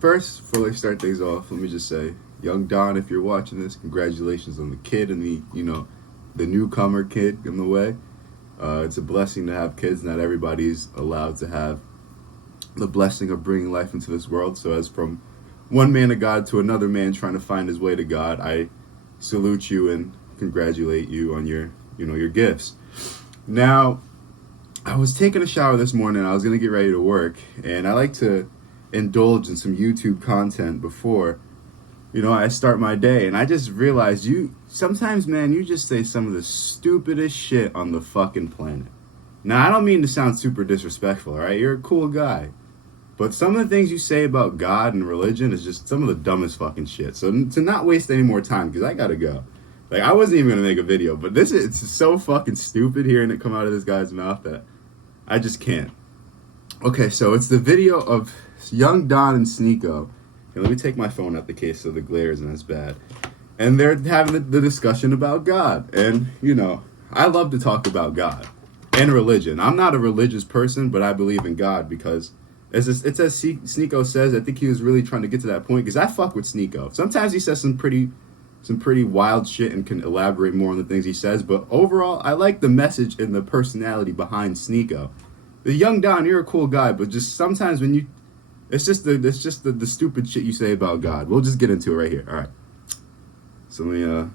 First, before I start things off, let me just say, young Don, if you're watching this, congratulations on the kid and the newcomer kid in the way. It's a blessing to have kids. Not everybody's allowed to have the blessing of bringing life into this world. So as from one man of God to another man trying to find his way to God, I salute you and congratulate you on your gifts. Now, I was taking a shower this morning. I was going to get ready to work, and I like to indulge in some YouTube content before I start my day. And I just realized sometimes, man, you just say some of the stupidest shit on the fucking planet. Now, I don't mean to sound super disrespectful, all right? You're a cool guy. But some of the things you say about God and religion is just some of the dumbest fucking shit. So to not waste any more time, because I gotta go. Like, I wasn't even gonna make a video, but it's so fucking stupid hearing it come out of this guy's mouth that I just can't. Okay, so it's the video of young Don and Sneeko. Okay, let me take my phone out the case so the glare isn't as bad. And they're having the discussion about God. And, I love to talk about God and religion. I'm not a religious person, but I believe in God because it's as Sneeko says, I think he was really trying to get to that point because I fuck with Sneeko. Sometimes he says some pretty wild shit and can elaborate more on the things he says, but overall, I like the message and the personality behind Sneeko. The young Don, you're a cool guy, but just sometimes when it's just the stupid shit you say about God. We'll just get into it right here. All right. So let me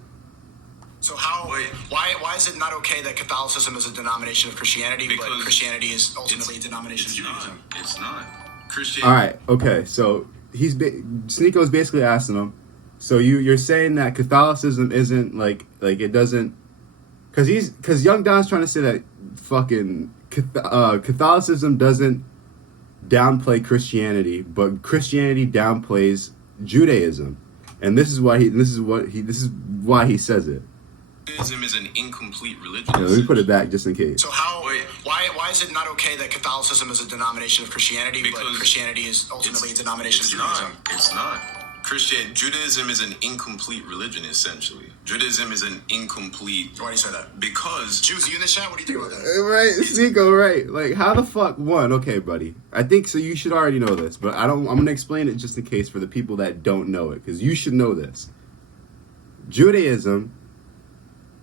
So why is it not okay that Catholicism is a denomination of Christianity, but Christianity is ultimately a denomination of Judaism? It's not. Christianity. All right. Okay. So Sneeko's basically asking him. So you're saying that Catholicism isn't like it doesn't, because young Don's trying to say that fucking Catholicism doesn't downplay Christianity, but Christianity downplays Judaism, and this is why he says it. Judaism is an incomplete religion. Yeah, let me put it back just in case. So why is it not okay that Catholicism is a denomination of Christianity, but Christianity is ultimately a denomination of Judaism? It's not. Judaism is an incomplete religion, essentially. Judaism is an incomplete... Why do you say that? Because... Jews, you in the chat? What do you think about that? Right, Sneeko, right. Like, how the fuck... Okay, buddy. I think so you should already know this, but I'm going to explain it just in case for the people that don't know it, because you should know this. Judaism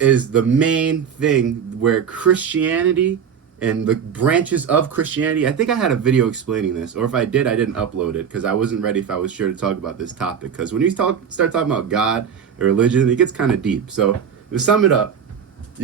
is the main thing where Christianity and the branches of Christianity, I think I had a video explaining this, or if I did, I didn't upload it because I wasn't ready if I was sure to talk about this topic. Because when you start talking about God and religion, it gets kind of deep. So to sum it up,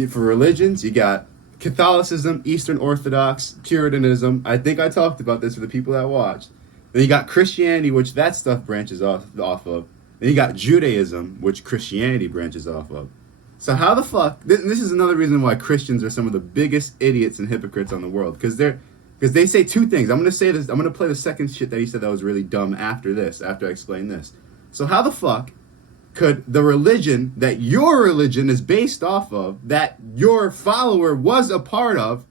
for religions, you got Catholicism, Eastern Orthodox, Puritanism. I think I talked about this for the people that watched. Then you got Christianity, which that stuff branches off of. Then you got Judaism, which Christianity branches off of. So how the fuck... This is another reason why Christians are some of the biggest idiots and hypocrites on the world. Because they say two things. I'm going to say this. I'm going to play the second shit that he said that was really dumb after I explain this. So how the fuck could the religion that your religion is based off of, that your follower was a part of,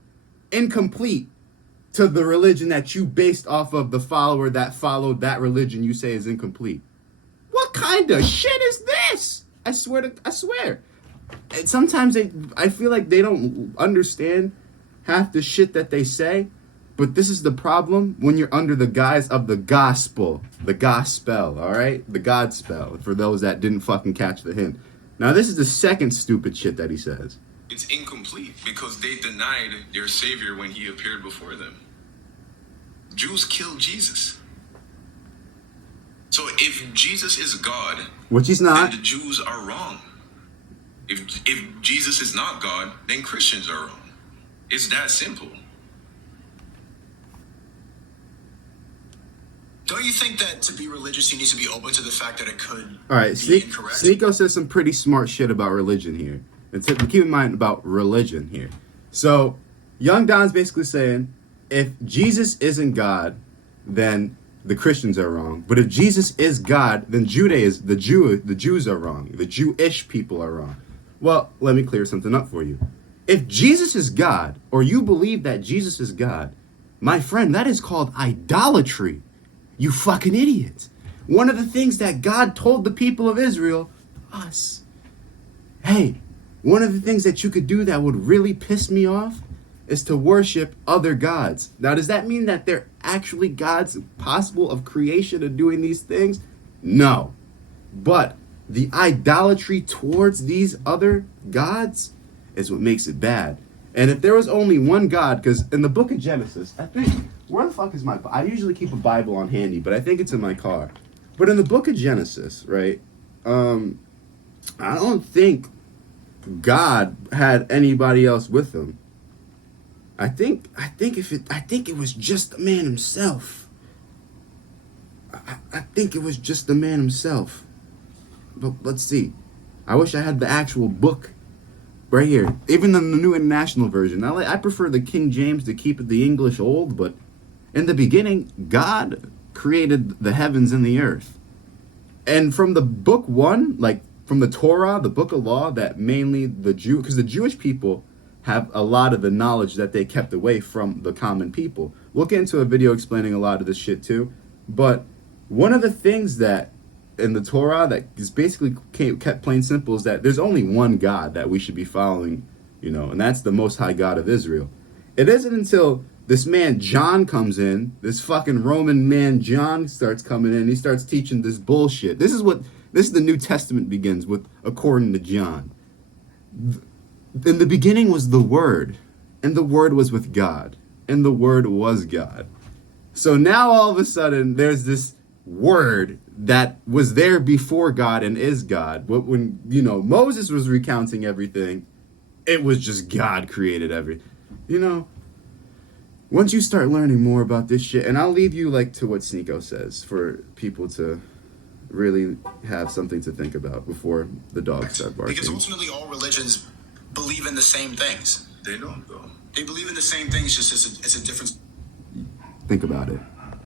incomplete to the religion that you based off of the follower that followed that religion you say is incomplete? What kind of shit is this? I swear. And sometimes I feel like they don't understand half the shit that they say, but this is the problem when you're under the guise of the gospel, all right? The Godspell, for those that didn't fucking catch the hint. Now, this is the second stupid shit that he says. It's incomplete because they denied their Savior when he appeared before them. Jews killed Jesus. So if Jesus is God, which he's not, then the Jews are wrong. If Jesus is not God, then Christians are wrong. It's that simple. Don't you think that to be religious, you need to be open to the fact that it could All right, be incorrect? Sneeko says some pretty smart shit about religion here. And keep in mind about religion here. So, young Don's basically saying, if Jesus isn't God, then the Christians are wrong. But if Jesus is God, then the Jews are wrong. The Jewish people are wrong. Well, let me clear something up for you. If Jesus is God, or you believe that Jesus is God, my friend, that is called idolatry. You fucking idiots. One of the things that God told the people of Israel, us, hey, one of the things that you could do that would really piss me off is to worship other gods. Now, does that mean that they're actually God's possible of creation and doing these things? No. But the idolatry towards these other gods is what makes it bad. And if there was only one God, because in the book of Genesis, I think, where the fuck is I usually keep a Bible on handy, but I think it's in my car. But in the book of Genesis, right, I don't think God had anybody else with him. I think it was just the man himself. I think it was just the man himself. But let's see. I wish I had the actual book right here. Even in the New International Version. I prefer the King James to keep the English old, but in the beginning, God created the heavens and the earth. And from the book 1, like from the Torah, the book of law, that mainly because the Jewish people have a lot of the knowledge that they kept away from the common people. We'll get into a video explaining a lot of this shit too. But one of the things that in the Torah that is basically kept plain simple is that there's only one God that we should be following, and that's the Most High God of Israel. It isn't until this man John comes in, this fucking Roman man John starts coming in, he starts teaching this bullshit. This is the New Testament begins with, according to John. In the beginning was the Word, and the Word was with God, and the Word was God. So now all of a sudden there's this Word that was there before God and is God. But when, Moses was recounting everything, it was just God created everything. Once you start learning more about this shit, and I'll leave you to what Sneeko says for people to really have something to think about before the dogs start barking. Because ultimately all religions believe in the same things. They don't, though. They believe in the same things, just it's a different... Think about it.